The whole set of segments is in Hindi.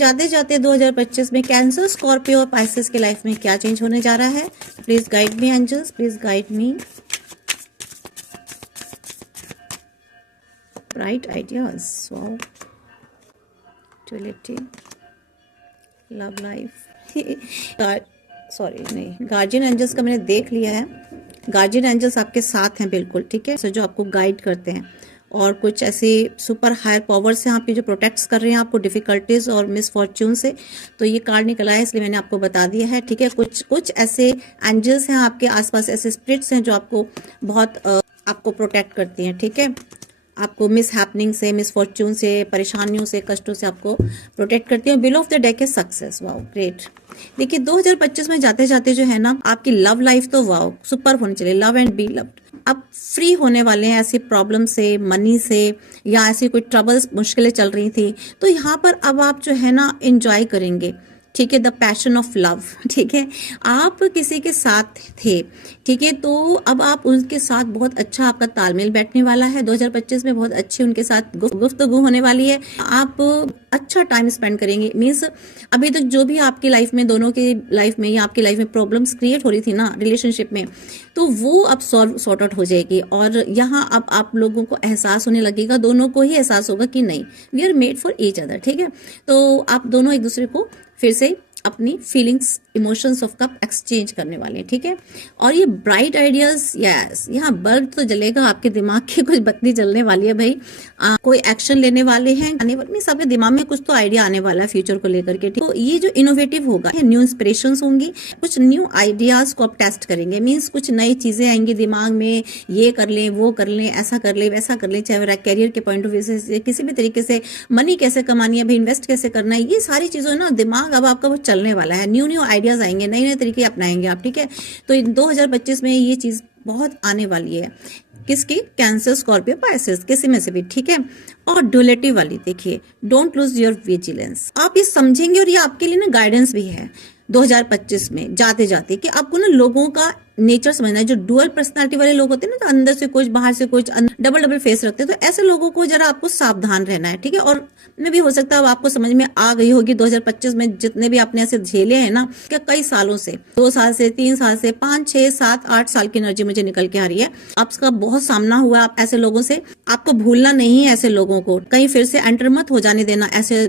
जाते जाते 2025 में कैंसर, स्कॉर्पियो और पाइसेस की लाइफ में क्या चेंज होने जा रहा है? Please guide me angels, please guide me. Bright ideas, wow, ट्विलिटी, लव लाइफ, सॉरी नहीं, गार्जियन एंजल्स का मैंने देख लिया है। गार्जियन एंजल्स आपके साथ हैं बिल्कुल, ठीक है, जो आपको गाइड करते हैं, और कुछ ऐसे सुपर हायर पावर्स हैं आपकी जो प्रोटेक्ट्स कर रहे हैं आपको डिफिकल्टीज और मिसफॉर्च्यून से। तो ये कार्ड निकला है इसलिए मैंने आपको बता दिया है, ठीक है। कुछ ऐसे एंजल्स हैं आपके आसपास, ऐसे स्पिरिट्स हैं जो आपको बहुत आपको प्रोटेक्ट करती हैं, ठीक है। आपको मिस हैपनिंग से, मिसफॉर्च्यून से, परेशानियों से, कष्टों से आपको प्रोटेक्ट करती है। बिल ऑफ द डेक है सक्सेस, वाओ ग्रेट। देखिए 2025 में जाते जाते जो है ना आपकी लव लाइफ तो वाओ सुपर होनी चाहिए, लव एंड बी लव्ड। आप फ्री होने वाले हैं ऐसी प्रॉब्लम से, मनी से, या ऐसी कोई ट्रबल्स मुश्किलें चल रही थी तो यहाँ पर अब आप जो है ना एंजॉय करेंगे, ठीक है। द पैशन ऑफ लव, ठीक है। आप किसी के साथ थे, ठीक है, तो अब आप उनके साथ बहुत अच्छा आपका तालमेल बैठने वाला है। 2025 में बहुत अच्छी उनके साथ गुफ्तगू होने वाली है। आप अच्छा टाइम स्पेंड करेंगे। मीन्स अभी तक जो भी आपकी लाइफ में, दोनों की लाइफ में या आपकी लाइफ में प्रॉब्लम्स क्रिएट हो रही थी ना रिलेशनशिप में, तो वो अब सॉर्ट आउट हो जाएगी। और यहाँ अब आप लोगों को एहसास होने लगेगा, दोनों को ही एहसास होगा कि नहीं, we are made for each other, ठीक है। तो आप दोनों एक दूसरे को फिर से अपनी feelings, emotions of cup exchange करने वाले हैं, ठीक है। और ये ब्राइट आइडियाज, यस, यहाँ बल्ब तो जलेगा, आपके दिमाग की कुछ बत्ती जलने वाली है भाई। कोई एक्शन लेने वाले हैं, आपके दिमाग में कुछ तो आइडिया आने वाला है फ्यूचर को लेकर के। तो ये जो इनोवेटिव होगा, न्यू इंस्पिरेशंस होंगी, कुछ न्यू आइडियाज को आप टेस्ट करेंगे। मीन्स कुछ नई चीजें आएंगी दिमाग में, ये कर लें, वो कर लें, ऐसा कर लें, वैसा कर लें, चाहे कैरियर के पॉइंट ऑफ व्यू से, किसी भी तरीके से मनी कैसे कमानी है भाई, इन्वेस्ट कैसे करना है, ये सारी चीजों ना दिमाग अब आपका वो चलने वाला है। न्यू आइडियाज आएंगे, नए नए तरीके अपनाएंगे आप, ठीक है। तो 2025 में ये चीज बहुत आने वाली है। किसकी? कैंसर, स्कॉर्पियो, पाइसेस, किसी में से भी, ठीक है। और डुअलिटी वाली देखिए, डोंट लूज योर विजिलेंस। आप ये समझेंगे और ये आपके लिए ना गाइडेंस भी है 2025 में जाते जाते, कि आपको ना लोगों का नेचर समझना है। जो डुअल पर्सनालिटी वाले लोग होते हैं ना, तो अंदर से कुछ, बाहर से कुछ, डबल फेस रखते हैं, तो ऐसे लोगों को जरा आपको सावधान रहना है, ठीक है। और में भी हो सकता है आपको समझ में आ गई होगी 2025 में जितने भी आपने ऐसे झेले हैं ना, क्या कई सालों से, 2 साल से, 3 साल से, 5, 6, 7, 8 साल की एनर्जी मुझे निकल के आ रही है। आपका बहुत सामना हुआ आप ऐसे लोगों से, आपको भूलना नहीं है ऐसे लोगों को, कहीं फिर से एंटर मत हो जाने देना। ऐसे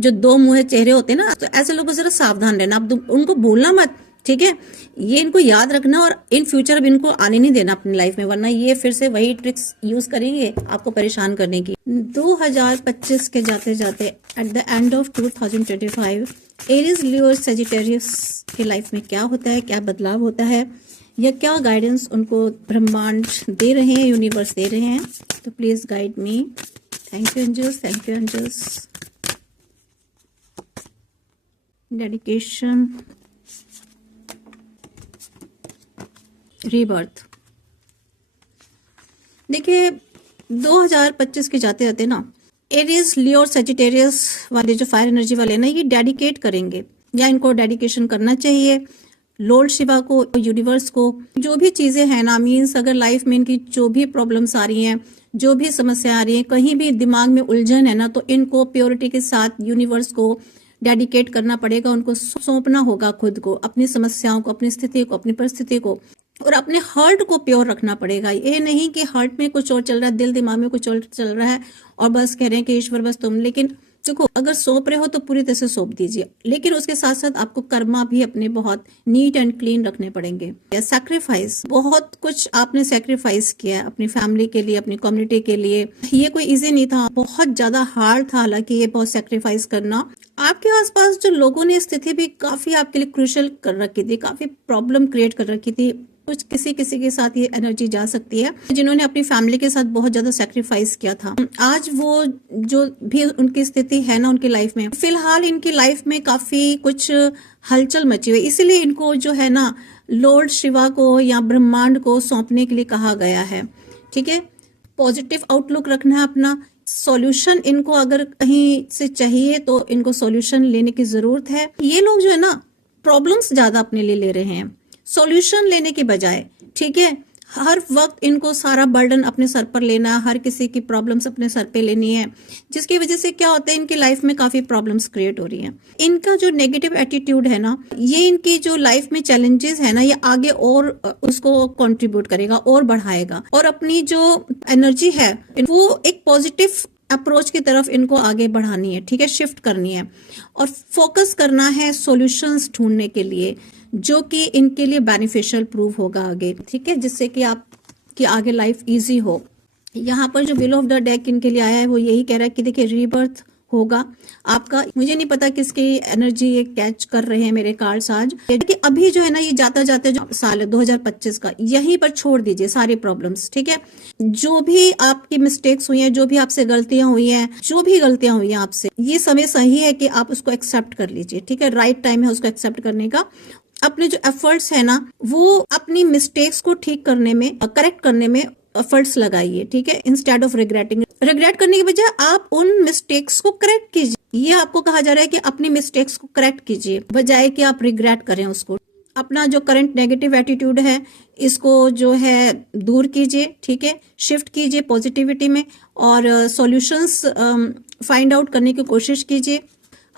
जो दो मुंहे चेहरे होते हैं ना, तो ऐसे लोगों से जरा सावधान रहना, आप उनको भूलना मत, ठीक है। ये इनको याद रखना और इन फ्यूचर अब इनको आने नहीं देना अपनी लाइफ में, वरना ये फिर से वही ट्रिक्स यूज करेंगे आपको परेशान करने की। 2025 के जाते जाते at the end of 2025 Aries, Leo और सजिटेरियस की लाइफ में क्या होता है, क्या बदलाव होता है, या क्या गाइडेंस उनको ब्रह्मांड दे रहे हैं, यूनिवर्स दे रहे हैं। तो please guide me. Thank you angels, thank you angels. Dedication, rebirth. देखिए 2025 के जाते जाते ना एरीज, लियो और सजिटेरियस वाले जो फायर एनर्जी वाले ना, ये डेडिकेट करेंगे, या इनको डेडिकेशन करना चाहिए लॉर्ड शिवा को, यूनिवर्स को। जो भी चीजें हैं ना, मीन्स अगर लाइफ में इनकी जो भी प्रॉब्लम्स आ रही हैं, जो भी समस्या आ रही है, कहीं भी दिमाग में उलझन है ना, तो इनको प्योरिटी के साथ यूनिवर्स को डेडिकेट करना पड़ेगा। उनको सौंपना होगा खुद को, अपनी समस्याओं को, अपनी स्थिति को, अपनी परिस्थिति को, और अपने हार्ट को प्योर रखना पड़ेगा। ये नहीं कि हार्ट में कुछ और चल रहा है, दिल दिमाग में कुछ और चल रहा है, और बस कह रहे हैं कि ईश्वर बस तुम। लेकिन देखो, अगर सौंप रहे हो तो पूरी तरह से सौंप दीजिए, लेकिन उसके साथ साथ आपको कर्मा भी अपने बहुत नीट एंड क्लीन रखने पड़ेंगे। सैक्रिफाइस, बहुत कुछ आपने सैक्रिफाइस किया है अपनी फैमिली के लिए, अपनी कम्युनिटी के लिए। ये कोई इजी नहीं था, बहुत ज्यादा हार्ड था, हालांकि ये बहुत सैक्रिफाइस करना। आपके आसपास जो लोगों ने स्थिति भी काफी आपके लिए क्रूशियल कर रखी थी, काफी प्रॉब्लम क्रिएट कर रखी थी। कुछ किसी किसी के साथ ये एनर्जी जा सकती है जिन्होंने अपनी फैमिली के साथ बहुत ज्यादा सैक्रिफाइस किया था। आज वो जो भी उनकी स्थिति है ना उनकी लाइफ में, फिलहाल इनकी लाइफ में काफी कुछ हलचल मची हुई, इसीलिए इनको जो है ना लॉर्ड शिवा को या ब्रह्मांड को सौंपने के लिए कहा गया है, ठीक है। पॉजिटिव आउटलुक रखना है अपना। सॉल्यूशन इनको अगर कहीं से चाहिए तो इनको सॉल्यूशन लेने की जरूरत है। ये लोग जो है ना प्रॉब्लम्स ज्यादा अपने लिए ले रहे हैं, सॉल्यूशन लेने के बजाय, ठीक है। हर वक्त इनको सारा बर्डन अपने सर पर लेना, हर किसी की प्रॉब्लम्स अपने सर पे लेनी है, जिसकी वजह से क्या होता है इनकी लाइफ में काफी प्रॉब्लम्स क्रिएट हो रही हैं। इनका जो नेगेटिव एटीट्यूड है ना, ये इनकी जो लाइफ में चैलेंजेस है ना, ये आगे और उसको कंट्रीब्यूट करेगा और बढ़ाएगा, और अपनी जो एनर्जी है वो एक पॉजिटिव अप्रोच की तरफ इनको आगे बढ़ानी है, ठीक है, शिफ्ट करनी है, और फोकस करना है सॉल्यूशंस ढूंढने के लिए जो कि इनके लिए बेनिफिशियल प्रूव होगा आगे, ठीक है, जिससे कि आप कि आगे लाइफ इजी हो। यहाँ पर जो व्हील ऑफ द डेक इनके लिए आया है वो यही कह रहा है कि देखिए रीबर्थ होगा आपका। मुझे नहीं पता किसकी एनर्जी ये कैच कर रहे हैं मेरे कार्ड्स आज, कि अभी जो है ना ये जाता जाते जो साल है 2025 का, यहीं पर छोड़ दीजिए सारी प्रॉब्लम्स, ठीक है। जो भी आपकी मिस्टेक्स हुई हैं, जो भी आपसे गलतियां हुई हैं, जो भी गलतियां हुई हैं आपसे, ये समय सही है कि आप उसको एक्सेप्ट कर लीजिए, ठीक है, राइट टाइम है उसको एक्सेप्ट करने का। अपने जो एफर्ट्स है ना वो अपनी मिस्टेक्स को ठीक करने में, करेक्ट करने में एफर्ट्स लगाइए, ठीक है, इंस्टेड ऑफ रिग्रेटिंग। रिग्रेट करने के बजाय आप उन मिस्टेक्स को करेक्ट कीजिए। ये आपको कहा जा रहा है कि अपनी मिस्टेक्स को करेक्ट कीजिए बजाय कि आप रिग्रेट करें उसको। अपना जो करंट नेगेटिव एटीट्यूड है इसको जो है दूर कीजिए, ठीक है, शिफ्ट कीजिए पॉजिटिविटी में, और सॉल्यूशंस फाइंड आउट करने की कोशिश कीजिए।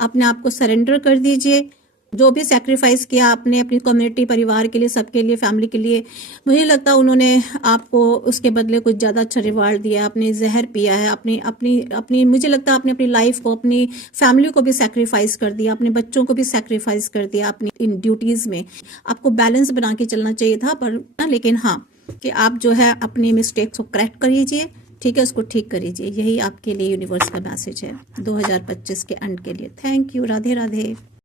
अपने आप को सरेंडर कर दीजिए। जो भी सैक्रिफाइस किया आपने अपनी कम्युनिटी, परिवार के लिए, सबके लिए, फैमिली के लिए, मुझे लगता है उन्होंने आपको उसके बदले कुछ ज़्यादा अच्छा रिवार्ड दिया। आपने जहर पिया है, अपनी अपनी अपनी मुझे लगता है आपने अपनी लाइफ को, अपनी फैमिली को भी सैक्रिफाइस कर दिया, अपने बच्चों को भी सैक्रिफाइस कर दिया अपनी इन ड्यूटीज़ में। आपको बैलेंस बना के चलना चाहिए था, पर लेकिन हाँ कि आप जो है अपनी मिस्टेक्स को करेक्ट करिए, ठीक है, उसको ठीक करिए। यही आपके लिए यूनिवर्स का मैसेज है 2025 के एंड के लिए। Thank you. राधे राधे।